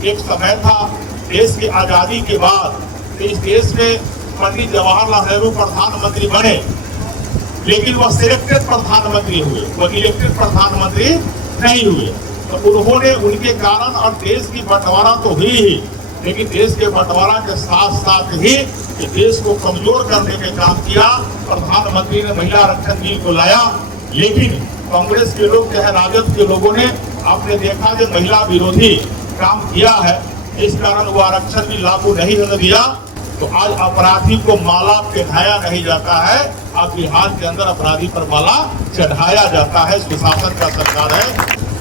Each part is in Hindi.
एक समय था देश की आजादी के बाद इस देश में पंडित जवाहरलाल नेहरू प्रधानमंत्री बने, लेकिन वह सिलेक्टेड प्रधानमंत्री हुए, वह इलेक्टेड प्रधानमंत्री नहीं हुए। तो उन्होंने उनके कारण और देश की बंटवारा तो हुई ही, लेकिन देश के बंटवारा के साथ साथ ही देश को कमजोर करने का काम किया। प्रधानमंत्री ने महिला आरक्षण बिल को लाया, लेकिन कांग्रेस के लोग चाहे राजद के लोगों ने आपने देखा कि महिला विरोधी काम किया है, इस कारण वो आरक्षण भी लागू नहीं होने दिया। तो आज अपराधी को माला पहनाया नहीं जाता है, अब बिहार के अंदर अपराधी पर माला चढ़ाया जाता है। सुशासन का सरकार है।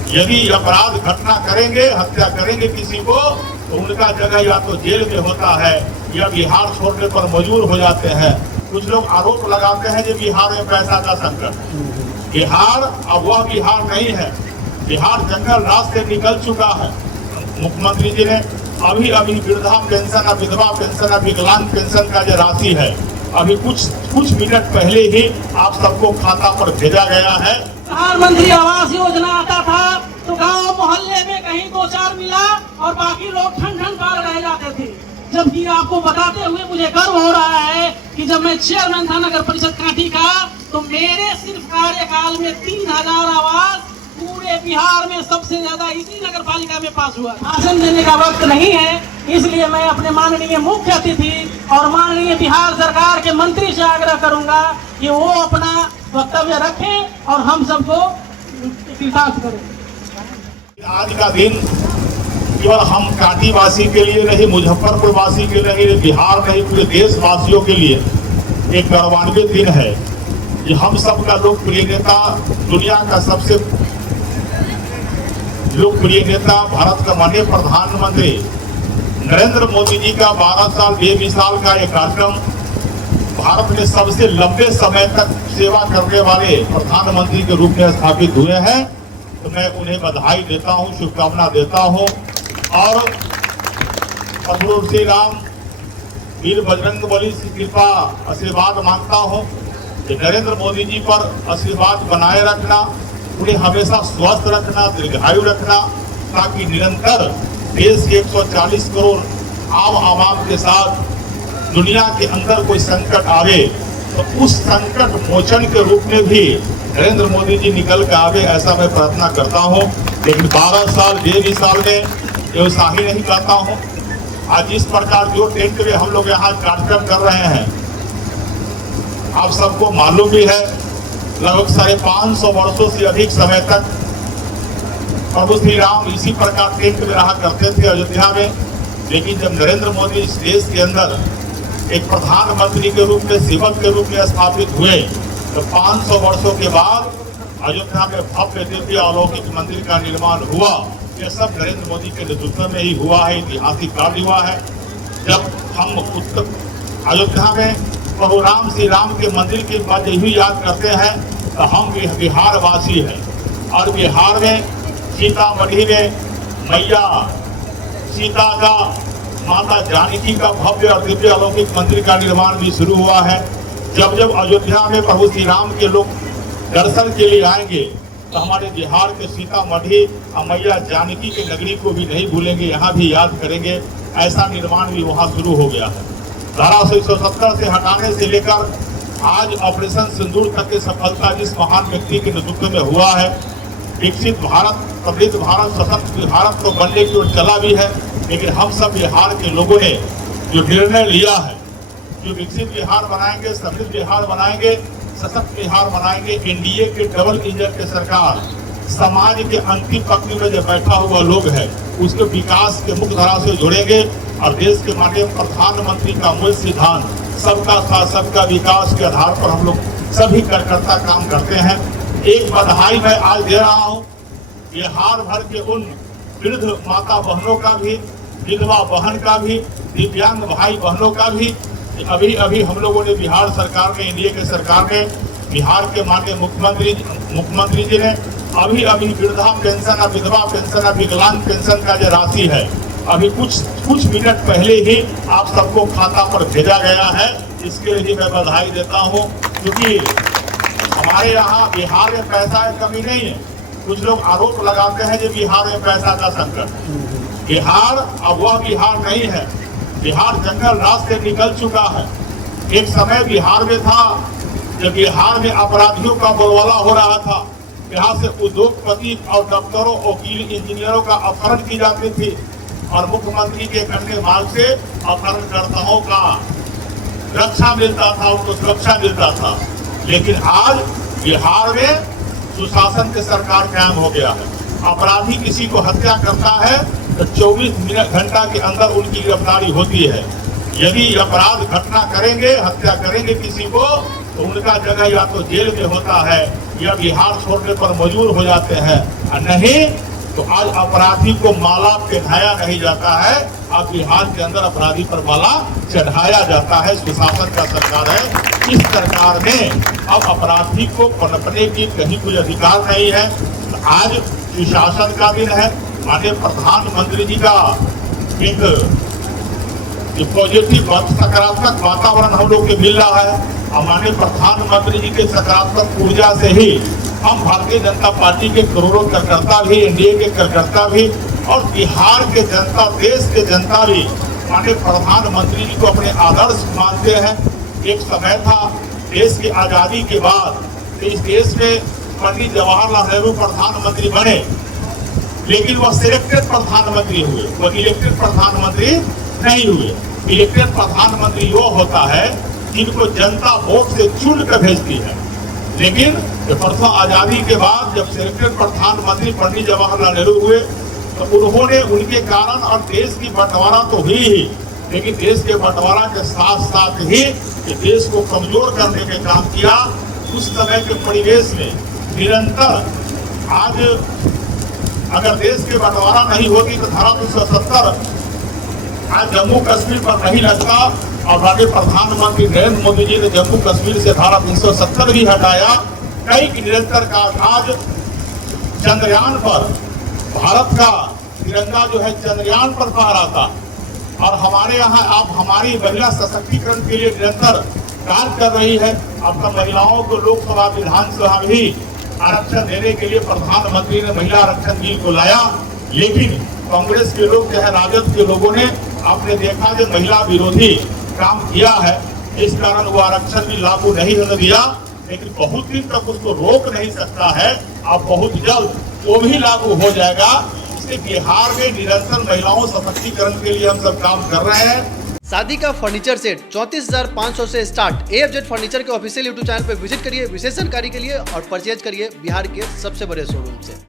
यदि अपराध घटना करेंगे, हत्या करेंगे किसी को, तो उनका जगह या तो जेल में होता है या बिहार छोड़ने पर मजबूर हो जाते हैं। कुछ लोग आरोप लगाते हैं कि बिहार में पैसा का संकट। बिहार अब वह बिहार नहीं है, बिहार जंगल राज से निकल चुका है। मुख्यमंत्री जी ने अभी वृद्धा पेंशन, विधवा पेंशन, विकलांग पेंशन का जो राशि है, अभी कुछ मिनट पहले ही आप सबको खाता पर भेजा गया है। प्रधानमंत्री आवास योजना आता था तो गांव मोहल्ले में कहीं 2-4 मिला और बाकी लोग ठन पार रह जाते थे। जबकि आपको बताते हुए मुझे गर्व हो रहा है कि जब मैं चेयरमैन था नगर परिषद कांठी का, तो मेरे सिर्फ कार्यकाल में 3000 आवास पूरे बिहार में सबसे ज्यादा इसी नगर पालिका में पास हुआ। भाषण देने का वक्त नहीं है, इसलिए मैं अपने माननीय मुख्य अतिथि और माननीय बिहार सरकार के मंत्री से आग्रह करूंगा कि वो अपना वक्तव्य रखें और हम सबको कृतार्थ करें। आज का दिन केवल हम कांटी वासी के लिए नहीं, मुजफ्फरपुर वासी के लिए नहीं, बिहार नहीं, पूरे देशवासियों के लिए एक गौरवान्वित दिन है। ये हम सब का लोकप्रिय नेता, दुनिया का सबसे लोकप्रिय नेता, भारत का माननीय प्रधानमंत्री नरेंद्र मोदी जी का 12 साल बेमिसाल का एक कार्यक्रम, भारत में सबसे लंबे समय तक सेवा करने वाले प्रधानमंत्री के रूप में स्थापित हुए हैं। तो मैं उन्हें बधाई देता हूं, शुभकामना देता हूं और प्रभु श्री राम वीर बजरंगबली से कृपा आशीर्वाद मांगता हूं कि नरेंद्र मोदी जी पर आशीर्वाद बनाए रखना, उन्हें हमेशा स्वस्थ रखना, दीर्घायु रखना, ताकि निरंतर देश के 140 करोड़ आवाम के साथ दुनिया के अंदर कोई संकट आवे तो उस संकट मोचन के रूप में भी नरेंद्र मोदी जी निकल कर आवे, ऐसा मैं प्रार्थना करता हूं। लेकिन 12 साल 20 साल में व्यवसाय नहीं करता हूं। आज इस प्रकार जो टेंट में हम लोग यहाँ कार्यक्रम कर रहे हैं, आप सबको मालूम भी है, लगभग 550 वर्षों से अधिक समय तक प्रभु श्री राम इसी प्रकार टेंट में रहा करते थे अयोध्या में। लेकिन जब नरेंद्र मोदी इस देश के अंदर एक प्रधानमंत्री के रूप में, सेवक के रूप में स्थापित हुए, तो 500 वर्षों के बाद अयोध्या में भव्य दिव्य अलौकिक मंदिर का निर्माण हुआ। यह सब नरेंद्र मोदी के नेतृत्व में ही हुआ है, ऐतिहासिक कार्य हुआ है। जब हम उत्तर अयोध्या में प्रभु राम श्री राम के मंदिर की बात यही याद करते हैं, तो हम बिहार वासी हैं और बिहार में सीतामढ़ी में मैया सीता का, माता जानकी का भव्य और दिव्य अलौकिक मंदिर का निर्माण भी शुरू हुआ है। जब अयोध्या में प्रभु श्री राम के लोग दर्शन के लिए आएंगे तो हमारे बिहार के सीतामढ़ी मैया जानकी के नगरी को भी नहीं भूलेंगे, यहाँ भी याद करेंगे। ऐसा निर्माण भी वहाँ शुरू हो गया है। धारा 170 से हटाने से लेकर आज ऑपरेशन सिंदूर तक की सफलता जिस महान व्यक्ति के नेतृत्व में हुआ है, विकसित भारत, समृद्ध भारत, सशक्त भारत को बनने की ओर चला भी है। लेकिन हम सब बिहार के लोगों ने जो निर्णय लिया है, जो विकसित बिहार बनाएंगे, समृद्ध बिहार बनाएंगे, सशक्त बिहार बनाएंगे, एनडीए के डबल इंजन के सरकार समाज के अंतिम पंक्ति में जो बैठा हुआ लोग है उसके विकास के मुख्य धारा से जुड़ेंगे और देश के माननीय प्रधानमंत्री का मूल सिद्धांत सबका साथ सबका विकास के आधार पर हम लोग सभी कार्यकर्ता काम करते हैं। एक बधाई मैं आज दे रहा हूँ बिहार भर के उन वृद्ध माता बहनों का भी, विधवा बहन का भी, दिव्यांग भाई बहनों का भी। अभी हम लोगों ने बिहार सरकार में, एनडीए के सरकार में, बिहार के माननीय मुख्यमंत्री जी ने अभी वृद्धा पेंशन, विधवा पेंशन, विकलांग पेंशन का जो राशि है, अभी कुछ मिनट पहले ही आप सबको खाता पर भेजा गया है। इसके लिए मैं बधाई देता हूँ, क्योंकि हमारे यहाँ बिहार में पैसा की कमी नहीं है। कुछ लोग आरोप लगाते हैं कि बिहार में पैसा का संकट। बिहार अब वह बिहार नहीं है। बिहार जंगल राज से निकल चुका है। एक समय बिहार में था जब बिहार में अपराधियों का बोलबाला हो रहा था। यहाँ से उद्योगपति और डॉक्टरों, वकील, इंजीनियरों का अपहरण की जाती थी और मुख्यमंत्री के कन्ने मार्ग से अपहरणकर्ताओं का रक्षा मिलता था, उनको सुरक्षा मिलता था। लेकिन आज बिहार में सुशासन की सरकार कायम हो गया है। अपराधी किसी को हत्या करता है तो 24 घंटा के अंदर उनकी गिरफ्तारी होती है। यदि अपराध घटना करेंगे, हत्या करेंगे किसी को, तो उनका जगह या तो जेल में होता है या बिहार छोड़ने पर मजबूर हो जाते हैं, और नहीं तो आज अपराधी को माला पहनाया नहीं जाता है। अब बिहार के अंदर अपराधी पर माला चढ़ाया जाता है। सुशासन का सरकार है। इस सरकार में अब अपराधी को पनपने की कहीं कोई अधिकार नहीं है। आज सुशासन का दिन है। माननीय प्रधानमंत्री जी का एक पॉजिटिव सकारात्मक वातावरण हम लोग को मिल रहा है। हमारे प्रधानमंत्री जी के सकारात्मक ऊर्जा से ही हम भारतीय जनता पार्टी के करोड़ों कार्यकर्ता भी, एनडीए के कार्यकर्ता भी और बिहार के जनता, देश के जनता भी माननीय प्रधानमंत्री जी को अपने आदर्श मानते हैं। एक समय था देश की आजादी के बाद इस देश में पंडित जवाहरलाल नेहरू प्रधानमंत्री बने, लेकिन वह सिलेक्टेड प्रधानमंत्री हुए, वह इलेक्टेड प्रधानमंत्री नहीं हुए। इलेक्टेड प्रधानमंत्री वो होता है जिनको जनता वोट से चुन कर भेजती है। लेकिन परसों आजादी के बाद जब सिलेक्टेड प्रधानमंत्री पंडित जवाहरलाल नेहरू हुए तो उन्होंने उनके कारण और देश की बंटवारा तो हुई ही, लेकिन देश के बंटवारा के साथ साथ ही देश को कमजोर करने का काम किया। उस समय के परिवेश में निरंतर आज अगर देश के बंटवारा नहीं होती तो धारा 370 आज जम्मू कश्मीर पर नहीं लगता और माननीय प्रधानमंत्री नरेंद्र मोदी जी ने जम्मू कश्मीर से धारा 370 भी हटाया। कई निरंतर का आज चंद्रयान पर भारत का तिरंगा जो है चंद्रयान पर फहराता और हमारे यहाँ आप हमारी महिला सशक्तिकरण के लिए निरंतर कार्य कर रही है। अब तो महिलाओं को लोकसभा विधानसभा भी आरक्षण देने के लिए प्रधानमंत्री ने महिला आरक्षण बिल को लाया, लेकिन कांग्रेस के लोग चाहे राजद के लोगों ने आपने देखा जो महिला विरोधी काम किया है, इस कारण वो आरक्षण भी लागू नहीं होने दिया। लेकिन बहुत दिन तक उसको रोक नहीं सकता है। अब बहुत जल्द वो भी लागू हो जाएगा। इसलिए बिहार में निरंतर महिलाओं सशक्तिकरण के लिए हम सब काम कर रहे हैं। शादी का फर्नीचर सेट 34,500 से स्टार्ट। AFZ फर्नीचर के ऑफिशियल यूट्यूब चैनल पर विजिट करिए विशेष जानकारी के लिए और परचेज करिए बिहार के सबसे बड़े शोरूम से।